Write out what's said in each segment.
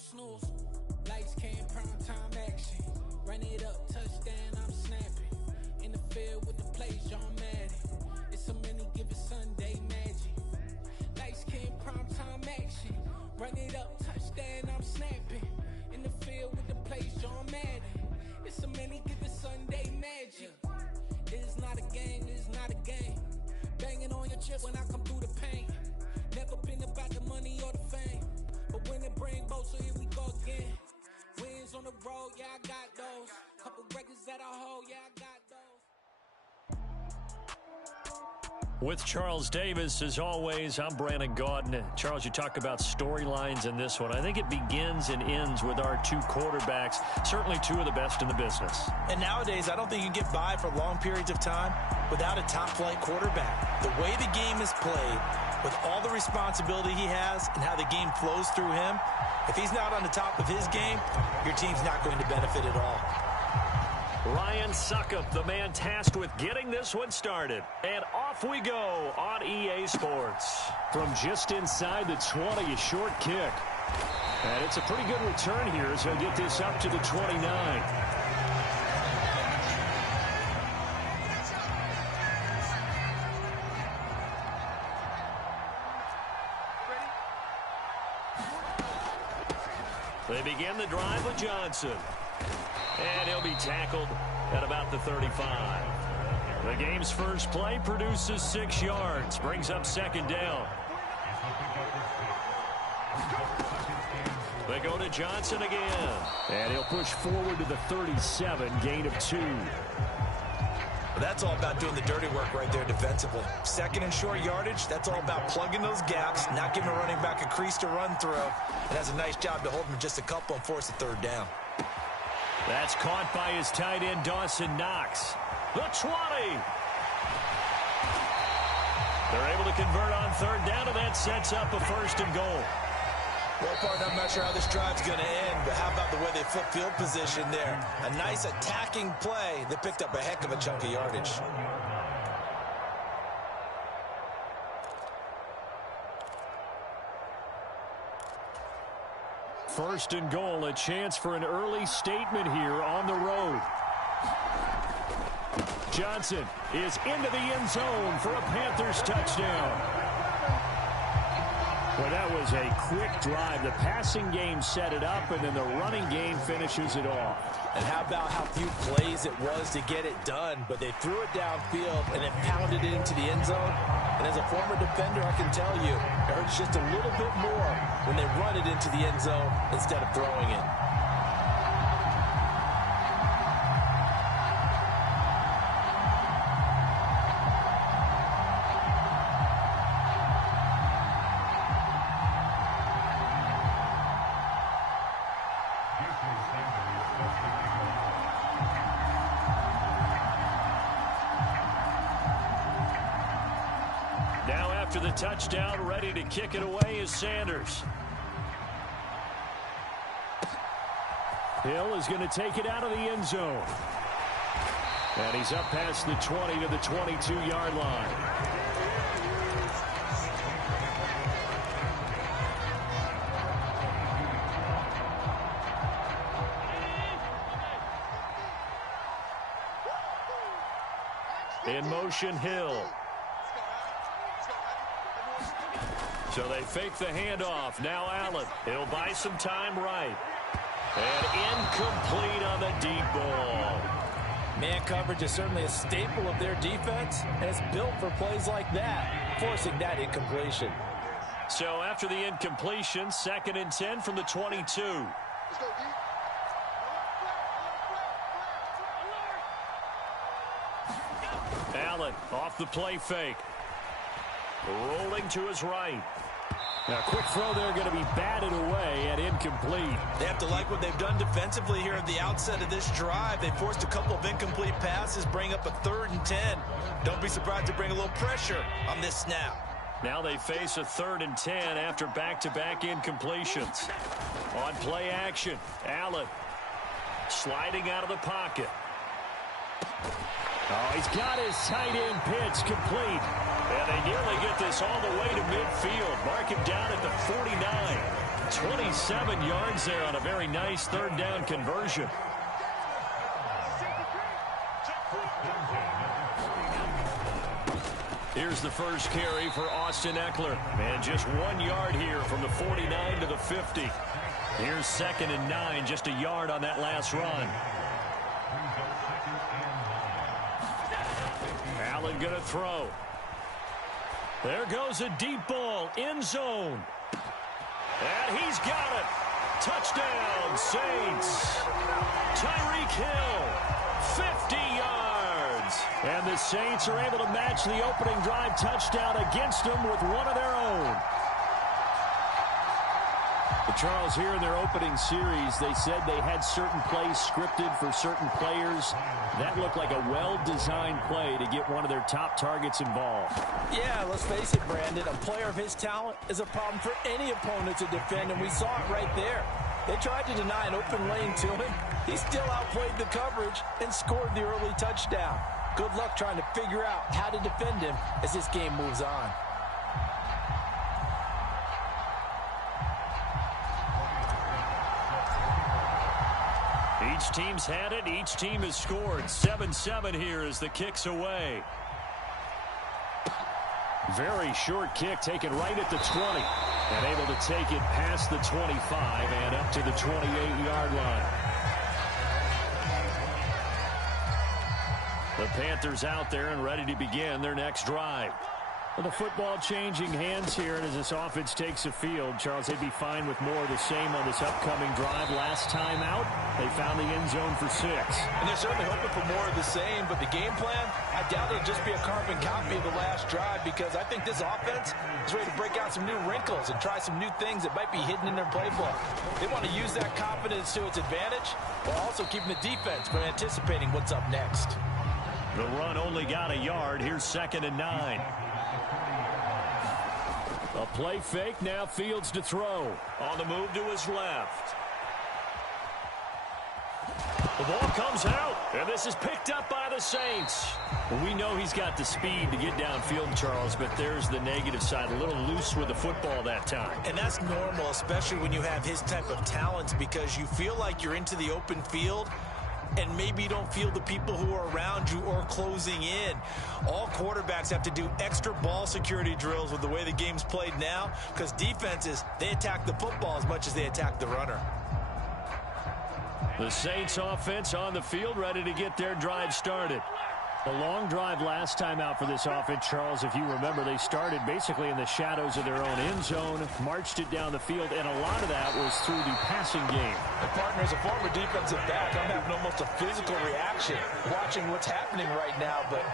snooze. Lights came, prime time action. Run it up, touchdown, I'm snapping. In the field with the plays, John Madden. It's so many, give it Sunday magic. Lights came, prime time action. Run it up, touchdown, I'm snapping. In the field with the plays, John Madden. It's so many, give it Sunday magic. It's not a game, it's not a game. Banging on your chest when I come through the pain. Never been about the money or the fame. But when it bring both, so here we go again. Wins on the road, yeah, I got those. Couple records that I hold, yeah, I got those. With Charles Davis, as always, I'm Brandon Gaudin. Charles, you talk about storylines in this one. I think it begins and ends with our two quarterbacks, certainly two of the best in the business. And nowadays, I don't think you can get by for long periods of time without a top-flight quarterback. The way the game is played, with all the responsibility he has and how the game flows through him, if he's not on the top of his game, your team's not going to benefit at all. Ryan Suckup, the man tasked with getting this one started. And off we go on EA Sports. From just inside the 20, a short kick. And it's a pretty good return here as he'll get this up to the 29. They begin the drive with Johnson. And he'll be tackled at about the 35. The game's first play produces 6 yards. Brings up second down. They go to Johnson again. And he'll push forward to the 37, gain of 2. That's all about doing the dirty work right there defensively. Second and short yardage, that's all about plugging those gaps, not giving a running back a crease to run through. And that's a nice job to hold him just a couple and force a third down. That's caught by his tight end, Dawson Knox. The 20. They're able to convert on third down, and that sets up a first and goal. Well, partner, I'm not sure how this drive's going to end, but how about the way they flip field position there? A nice attacking play that picked up a heck of a chunk of yardage. First and goal, a chance for an early statement here on the road. Johnson is into the end zone for a Panthers touchdown. Well, that was a quick drive. The passing game set it up, and then the running game finishes it off. And how about how few plays it was to get it done, but they threw it downfield and then pounded it into the end zone. And as a former defender, I can tell you, it hurts just a little bit more when they run it into the end zone instead of throwing it. After the touchdown, ready to kick it away is Sanders. Hill is going to take it out of the end zone. And he's up past the 20 to the 22-yard line. In motion, Hill. So they fake the handoff. Now Allen. He'll buy some time right. And incomplete on the deep ball. Man coverage is certainly a staple of their defense, and it's built for plays like that, forcing that incompletion. So after the incompletion, 2nd and 10 from the 22. Allen off the play fake. Rolling to his right. Now, quick throw there, going to be batted away and incomplete. They have to like what they've done defensively here at the outset of this drive. They forced a couple of incomplete passes, bring up a 3rd and 10. Don't be surprised to bring a little pressure on this snap. Now they face a 3rd and 10 after back-to-back incompletions. On play action, Allen sliding out of the pocket. Oh, he's got his tight end pitch complete. And they nearly get this all the way to midfield. Mark him down at the 49. 27 yards there on a very nice third down conversion. Here's the first carry for Austin Eckler. And just 1 yard here from the 49 to the 50. Here's 2nd and 9, just a yard on that last run. Allen going to throw. There goes a deep ball, end zone. And he's got it. Touchdown, Saints. Tyreek Hill, 50 yards. And the Saints are able to match the opening drive touchdown against them with one of their own. But Charles, here in their opening series, they said they had certain plays scripted for certain players. That looked like a well-designed play to get one of their top targets involved. Yeah, let's face it, Brandon. A player of his talent is a problem for any opponent to defend, and we saw it right there. They tried to deny an open lane to him. He still outplayed the coverage and scored the early touchdown. Good luck trying to figure out how to defend him as this game moves on. Each team's had it. Each team has scored. 7-7 here as the kick's away. Very short kick taken right at the 20. And able to take it past the 25 and up to the 28-yard line. The Panthers out there and ready to begin their next drive. Well, the football changing hands here, and as this offense takes the field, Charles, they'd be fine with more of the same on this upcoming drive. Last time out, they found the end zone for 6. And they're certainly hoping for more of the same, but the game plan, I doubt it'll just be a carbon copy of the last drive, because I think this offense is ready to break out some new wrinkles and try some new things that might be hidden in their playbook. They want to use that confidence to its advantage, while also keeping the defense from anticipating what's up next. The run only got a yard. Here's 2nd and 9. A play fake, now Fields to throw. On the move to his left. The ball comes out, and this is picked up by the Saints. Well, we know he's got the speed to get downfield, Charles, but there's the negative side. A little loose with the football that time. And that's normal, especially when you have his type of talents, because you feel like you're into the open field, and maybe you don't feel the people who are around you or closing in. All quarterbacks have to do extra ball security drills with the way the game's played now, because defenses, they attack the football as much as they attack the runner. The Saints offense on the field, ready to get their drive started. A long drive last time out for this offense, Charles. If you remember, they started basically in the shadows of their own end zone, marched it down the field, and a lot of that was through the passing game. And partner, as a former defensive back, I'm having almost a physical reaction watching what's happening right now, but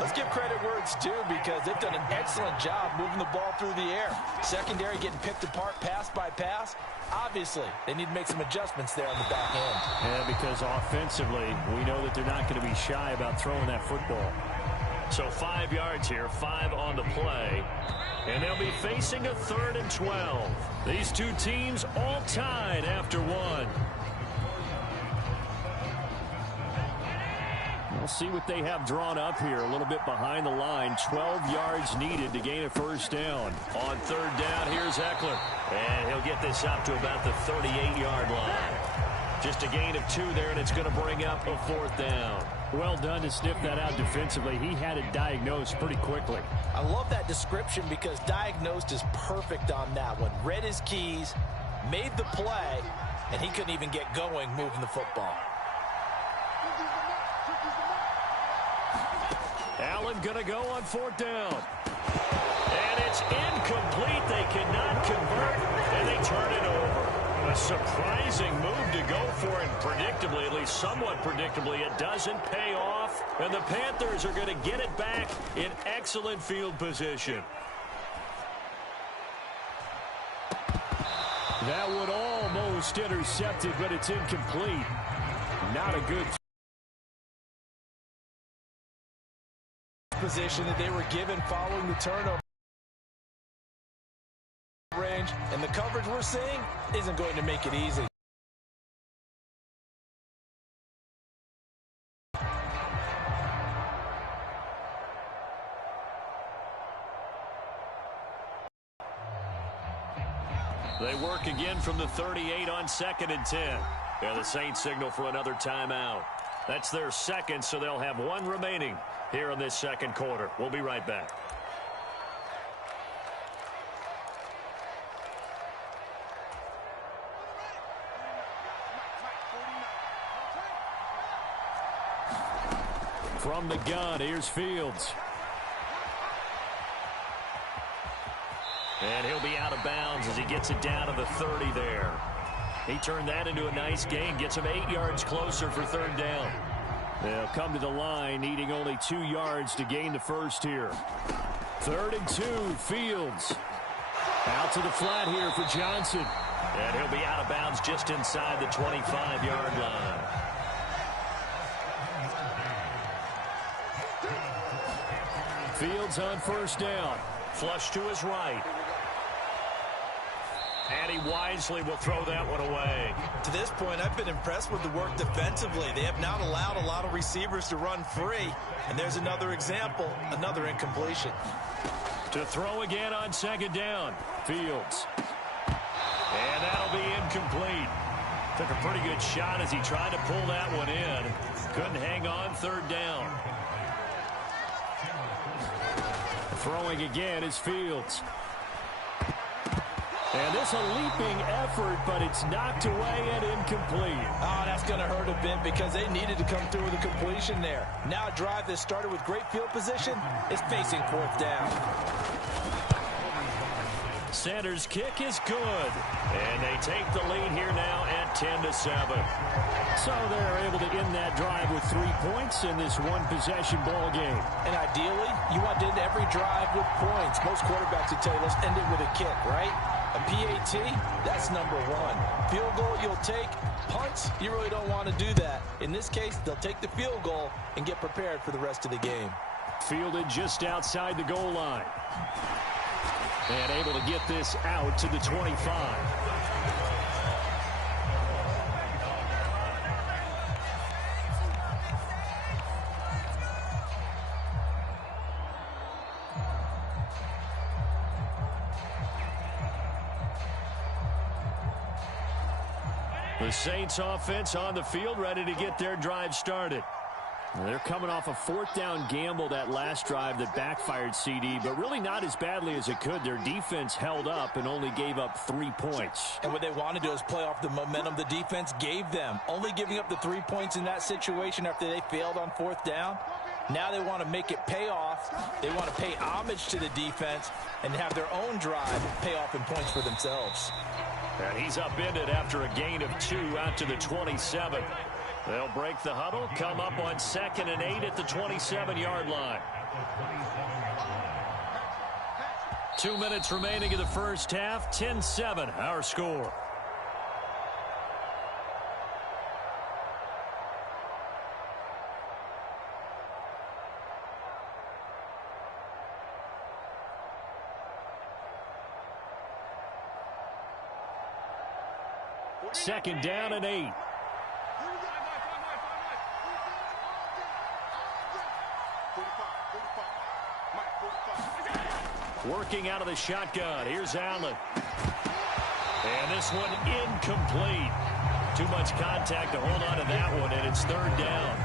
let's give credit where it's due, because they've done an excellent job moving the ball through the air. Secondary getting picked apart pass by pass. Obviously, they need to make some adjustments there on the back end. Yeah, because offensively, we know that they're not going to be shy about throwing that football. So 5 yards here, 5 on the play. And they'll be facing a 3rd and 12. These two teams all tied after 1. We'll see what they have drawn up here. A little bit behind the line. 12 yards needed to gain a first down. On 3rd down, here's Eckler. And he'll get this up to about the 38-yard line. Just a gain of 2 there, and it's going to bring up a 4th down. Well done to sniff that out defensively. He had it diagnosed pretty quickly. I love that description, because diagnosed is perfect on that one. Read his keys, made the play, and he couldn't even get going moving the football. Allen going to go on 4th down. And it's incomplete. They cannot convert, and they turn it over. A surprising move to go for, and predictably, at least somewhat predictably, it doesn't pay off. And the Panthers are going to get it back in excellent field position. That would almost intercepted, but it's incomplete. Not a good position that they were given following the turnover range, and the coverage we're seeing isn't going to make it easy. They work again from the 38 on 2nd and 10. Yeah, the Saints signal for another timeout. That's their second, so they'll have one remaining here in this second quarter. We'll be right back. From the gun, here's Fields. And he'll be out of bounds as he gets it down to the 30 there. He turned that into a nice gain, gets him 8 yards closer for 3rd down. They'll come to the line, needing only 2 yards to gain the first here. 3rd and 2, Fields. Out to the flat here for Johnson. And he'll be out of bounds just inside the 25-yard line. Fields on 1st down. Flush to his right. And he wisely will throw that one away. To this point, I've been impressed with the work defensively. They have not allowed a lot of receivers to run free. And there's another example, another incompletion. To throw again on 2nd down. Fields. And that'll be incomplete. Took a pretty good shot as he tried to pull that one in. Couldn't hang on 3rd down. Throwing again is Fields. And this a leaping effort, but it's knocked away and incomplete. Oh, that's going to hurt a bit because they needed to come through with a completion there. Now a drive that started with great field position is facing 4th down. Sanders' kick is good. And they take the lead here now at 10-7. So they're able to end that drive with 3 points in this one-possession ball game. And ideally, you want to end every drive with points. Most quarterbacks would tell you, let's end it with a kick, right? A PAT, that's number 1. Field goal you'll take. Punts, you really don't want to do that. In this case, they'll take the field goal and get prepared for the rest of the game. Fielded just outside the goal line. And able to get this out to the 25. The Saints offense on the field, ready to get their drive started. They're coming off a 4th down gamble that last drive that backfired CD, but really not as badly as it could. Their defense held up and only gave up 3 points. And what they want to do is play off the momentum the defense gave them. Only giving up the 3 points in that situation after they failed on 4th down. Now they want to make it pay off. They want to pay homage to the defense and have their own drive pay off in points for themselves. And he's upended after a gain of 2 out to the 27. They'll break the huddle, come up on 2nd and 8 at the 27-yard line. 2 minutes remaining in the first half, 10-7, our score. Second down and 8. Working out of the shotgun. Here's Allen. And this one incomplete. Too much contact to hold on to that one, and it's 3rd down.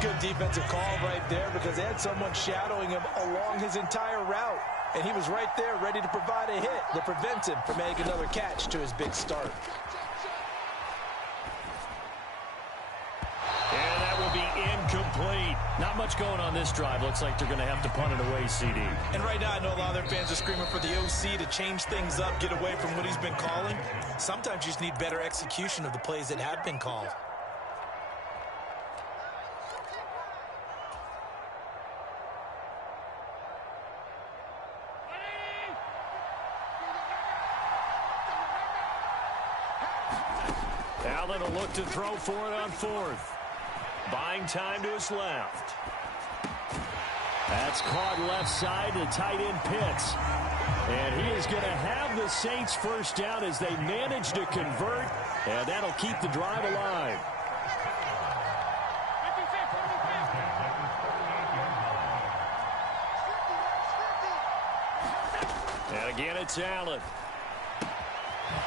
Good defensive call right there because they had someone shadowing him along his entire route. And he was right there ready to provide a hit that prevents him from making another catch to his big start. And that will be incomplete. Not much going on this drive. Looks like they're going to have to punt it away, CD. And right now I know a lot of their fans are screaming for the OC to change things up, get away from what he's been calling. Sometimes you just need better execution of the plays that have been called. Allen will look to throw for it on 4th. Buying time to his left. That's caught left side to tight end Pitts. And he is going to have the Saints first down as they manage to convert. And that'll keep the drive alive. And again, it's Allen.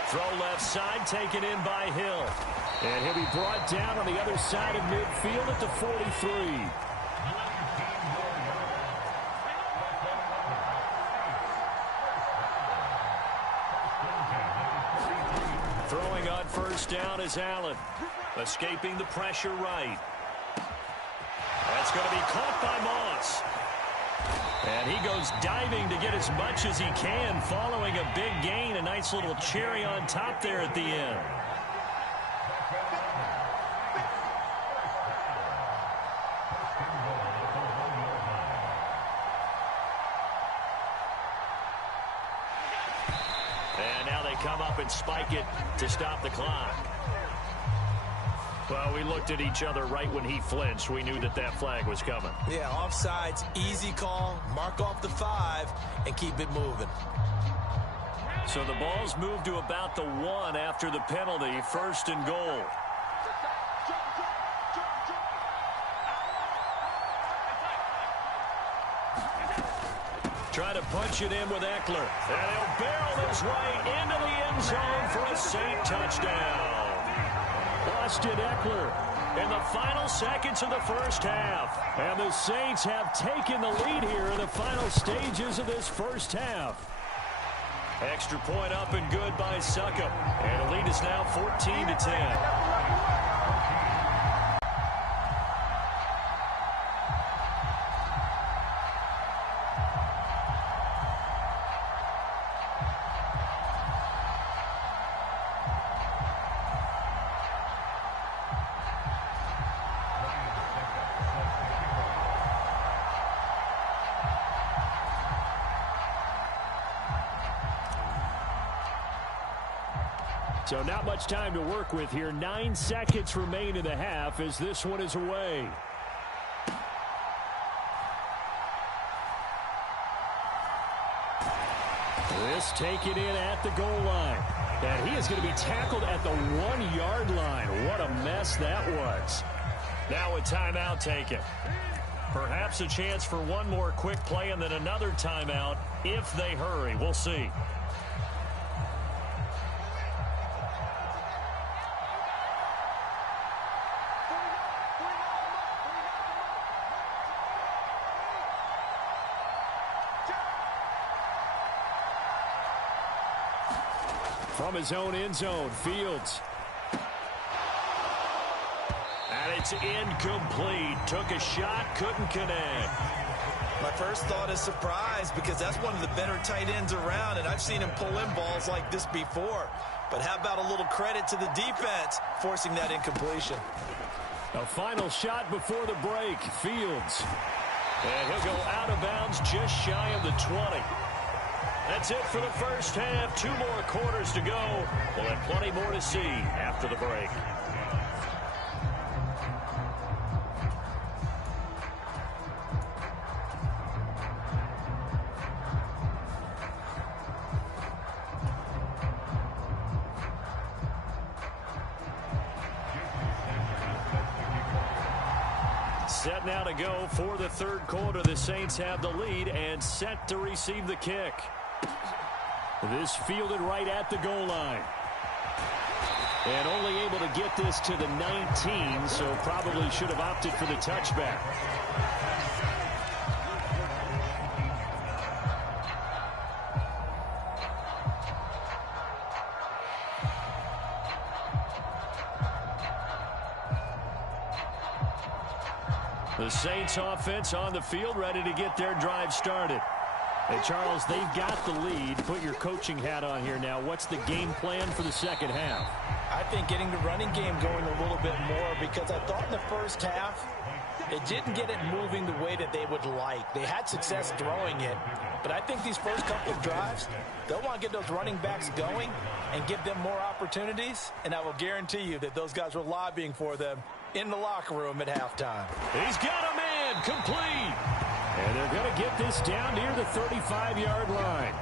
Throw left side, taken in by Hill. And he'll be brought down on the other side of midfield at the 43. Throwing on first down is Allen. Escaping the pressure right. That's going to be caught by Moss. And he goes diving to get as much as he can, following a big gain. A nice little cherry on top there at the end. And now they come up and spike it to stop the clock. Well, we looked at each other right when he flinched. We knew that that flag was coming. Yeah, offsides, easy call. Mark off the 5 and keep it moving. So the ball's moved to about the 1 after the penalty. First and goal. Try to punch it in with Eckler. And he'll barrel his way into the end zone for a Saint touchdown. Austin Eckler in the final seconds of the first half. And the Saints have taken the lead here in the final stages of this first half. Extra point up and good by Succop. And the lead is now 14-10. So not much time to work with here. 9 seconds remain in the half as this one is away. This taken in at the goal line. And he is going to be tackled at the 1-yard line. What a mess that was. Now a timeout taken. Perhaps a chance for one more quick play and then another timeout if they hurry. We'll see. From his own end zone, Fields. And it's incomplete. Took a shot, couldn't connect. My first thought is surprise because that's one of the better tight ends around, and I've seen him pull in balls like this before. But how about a little credit to the defense forcing that incompletion? A final shot before the break, Fields. And he'll go out of bounds just shy of the 20. That's it for the first half. 2 more quarters to go. We'll have plenty more to see after the break. Set now to go for the third quarter. The Saints have the lead and set to receive the kick. This fielded right at the goal line. And only able to get this to the 19, so probably should have opted for the touchback. The Saints offense on the field, ready to get their drive started. Hey, Charles, they've got the lead. Put your coaching hat on here now. What's the game plan for the second half? I think getting the running game going a little bit more because I thought in the first half it didn't get it moving the way that they would like. They had success throwing it, but I think these first couple of drives, they'll want to get those running backs going and give them more opportunities, and I will guarantee you that those guys were lobbying for them in the locker room at halftime. He's got a man, complete. And they're going to get this down near the 35-yard line.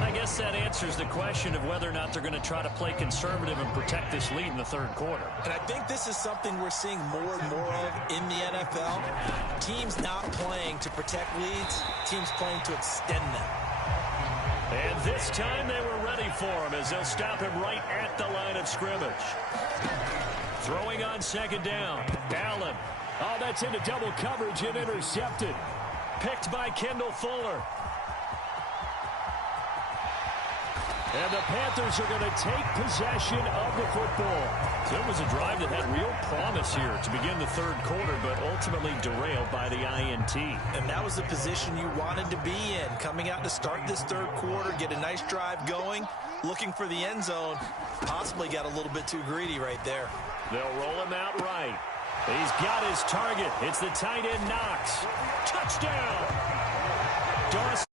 I guess that answers the question of whether or not they're going to try to play conservative and protect this lead in the third quarter. And I think this is something we're seeing more and more of in the NFL. Teams not playing to protect leads, teams playing to extend them. And this time they were ready for him as they'll stop him right at the line of scrimmage. Throwing on second down. Allen. Oh, that's into double coverage and intercepted. Picked by Kendall Fuller. And the Panthers are going to take possession of the football. So it was a drive that had real promise here to begin the third quarter, but ultimately derailed by the INT. And that was the position you wanted to be in. Coming out to start this third quarter, get a nice drive going, looking for the end zone. Possibly got a little bit too greedy right there. They'll roll him out right. He's got his target. It's the tight end Knox. Touchdown! Dawson.